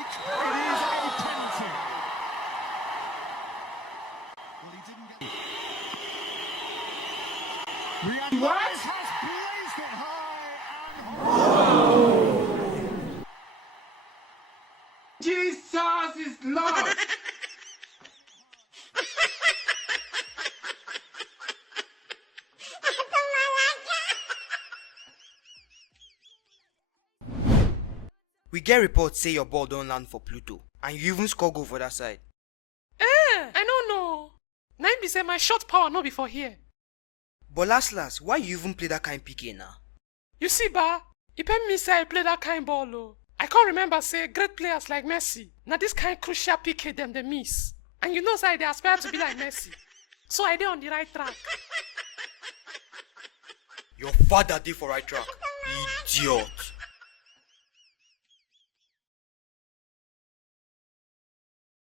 It is a penalty. Well, he didn't get... Riyad Mahrez has blazed it high and... Jesus is Lord! We get reports say your ball don't land for Pluto, and you even score goal for that side. I don't know. Now be say my shot power no be for here. But last, why you even play that kind PK now? You see, ba, it pen me say I play that kind ball, oh. I can't remember say great players like Messi. Now this kind crucial PK them they miss. And you know say they aspire to be like Messi. So I did on the right track. Your father did for right track. Idiot.